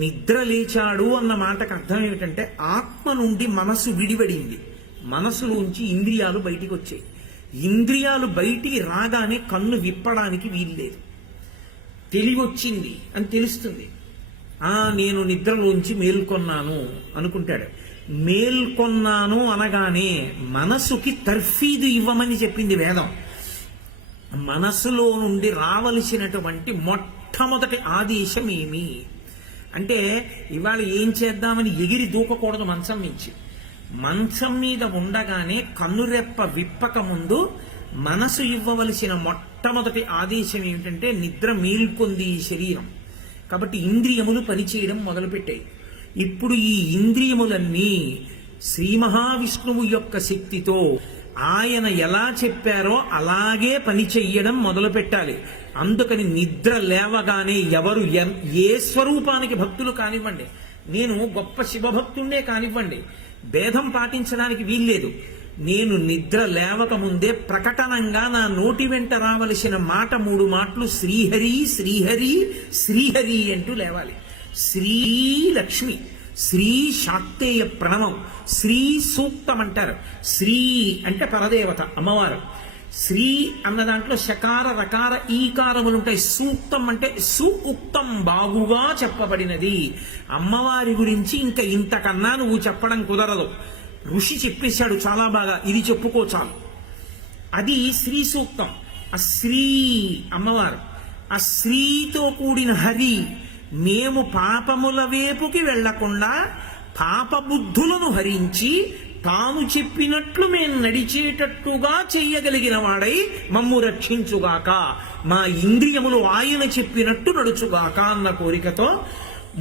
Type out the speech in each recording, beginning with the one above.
నిద్ర లేచాడు అన్న మాటకు అర్థం ఏమిటంటే ఆత్మ నుండి మనసు విడివడింది, మనసులోంచి ఇంద్రియాలు బయటికి వచ్చాయి. ఇంద్రియాలు బయటికి రాగానే కన్ను విప్పడానికి వీల్లేదు, తెలివొచ్చింది అని తెలుస్తుంది. నేను నిద్రలోంచి మేల్కొన్నాను అనుకుంటాడు. మేల్కొన్నాను అనగానే మనసుకి తర్ఫీదు ఇవ్వమని చెప్పింది వేదం. మనసులో నుండి రావలసినటువంటి మొట్టమొదటి ఆదేశం ఏమి అంటే, ఇవాళ ఏం చేద్దామని ఎగిరి దూకకూడదు మంచం నుంచి. మంచం మీద ఉండగానే కన్నురెప్ప విప్పక ముందు మనసు ఇవ్వవలసిన మొట్టమొదటి ఆదేశం ఏమిటంటే, నిద్ర మేల్కొంది ఈ శరీరం కాబట్టి ఇంద్రియములు పనిచేయడం మొదలుపెట్టాయి. ఇప్పుడు ఈ ఇంద్రియములన్నీ శ్రీ మహావిష్ణువు యొక్క శక్తితో ఆయన ఎలా చెప్పారో అలాగే పని చెయ్యడం మొదలు పెట్టాలి. అందుకని నిద్ర లేవగానే ఎవరు ఏ స్వరూపానికి భక్తులు కానివ్వండి, నేను గొప్ప శివభక్తుండే కానివ్వండి, భేదం పాటించడానికి వీల్లేదు. నేను నిద్ర లేవక ముందే ప్రకటనంగా నా నోటి వెంట రావలసిన మాట 3 మాటలు శ్రీహరి శ్రీహరి శ్రీహరి అంటూ లేవాలి. శ్రీలక్ష్మి, శ్రీ శాక్తేయ ప్రణవం, శ్రీ సూక్తం అంటారు. శ్రీ అంటే పరదేవత అమ్మవారు. శ్రీ అన్న దాంట్లో శకార రకార ఈకారములుంటాయి. సూక్తం అంటే సుఉక్తం, బాగుగా చెప్పబడినది. అమ్మవారి గురించి ఇంకా ఇంతకన్నా నువ్వు చెప్పడం కుదరదు. ఋషి చెప్పేశాడు చాలా బాగా, ఇది చెప్పుకో చాలు. అది శ్రీ సూక్తం. ఆ శ్రీ అమ్మవారు, ఆ శ్రీతో కూడిన హరి. మేము పాపముల వైపుకి వెళ్లకుండా పాపబుద్ధులను హరించి తాను చెప్పినట్లు మేము నడిచేటట్టుగా చెయ్యగలిగిన వాడై మమ్ము రక్షించుగాక, మా ఇంద్రియములు ఆయన చెప్పినట్టు నడుచుగాక అన్న కోరికతో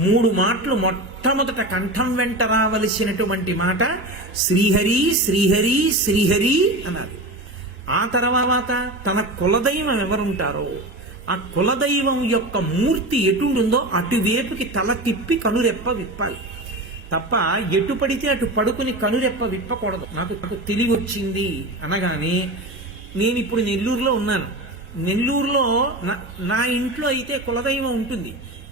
3 మాటలు మొట్టమొదట కంఠం వెంట రావలసినటువంటి మాట శ్రీహరి శ్రీహరి శ్రీహరి అన్నారు. ఆ తర్వాత తన కులదైవం ఎవరుంటారో ఆ కులదైవం యొక్క మూర్తి ఎటుండుందో అటువైపుకి తల తిప్పి కనురెప్ప విప్పాలి తప్ప ఎటు పడితే అటు పడుకుని కనురెప్ప విప్పకూడదు. నాకు తెలివి వచ్చింది అనగానే, నేను ఇప్పుడు నెల్లూరులో ఉన్నాను. నెల్లూరులో నా ఇంట్లో అయితే కులదైవం ఉంటుంది,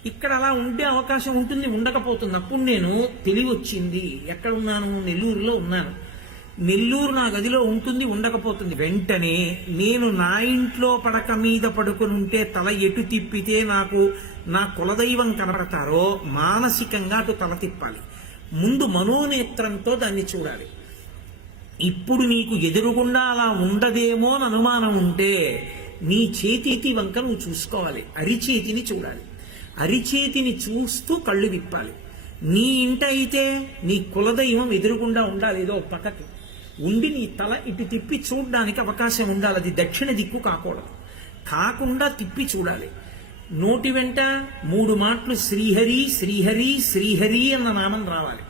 ఇక్కడ అలా ఉండే అవకాశం ఉంటుంది, ఉండకపోతుంది. అప్పుడు నేను తెలివి వచ్చింది, ఎక్కడ ఉన్నాను? నెల్లూరులో ఉన్నాను. నెల్లూరు నా గదిలో ఉంటుంది, ఉండకపోతుంది. వెంటనే నేను నా ఇంట్లో పడక మీద పడుకుని ఉంటే తల ఎటు తిప్పితే నాకు నా కులదైవం కనపడతారో మానసికంగా అటు తల తిప్పాలి. ముందు మనోనేత్రంతో దాన్ని చూడాలి. ఇప్పుడు నీకు ఎదురుగుండా అలా ఉండదేమో అని అనుమానం ఉంటే నీ చేతి వంక నువ్వు చూసుకోవాలి, అరిచేతిని చూడాలి. అరిచేతిని చూస్తూ కళ్ళు విప్పాలి. నీ ఇంట అయితే నీ కులదైవం ఎదురుగుండా ఉండాలి, ఏదో పక్కకి ఉండి నీ తల ఇటు తిప్పి చూడడానికి అవకాశం ఉండాలి. అది దక్షిణ దిక్కు కాకూడదు, కాకుండా తిప్పి చూడాలి. నోటి వెంట 3 మాటలు శ్రీహరి శ్రీహరి శ్రీహరి అన్న నామం రావాలి.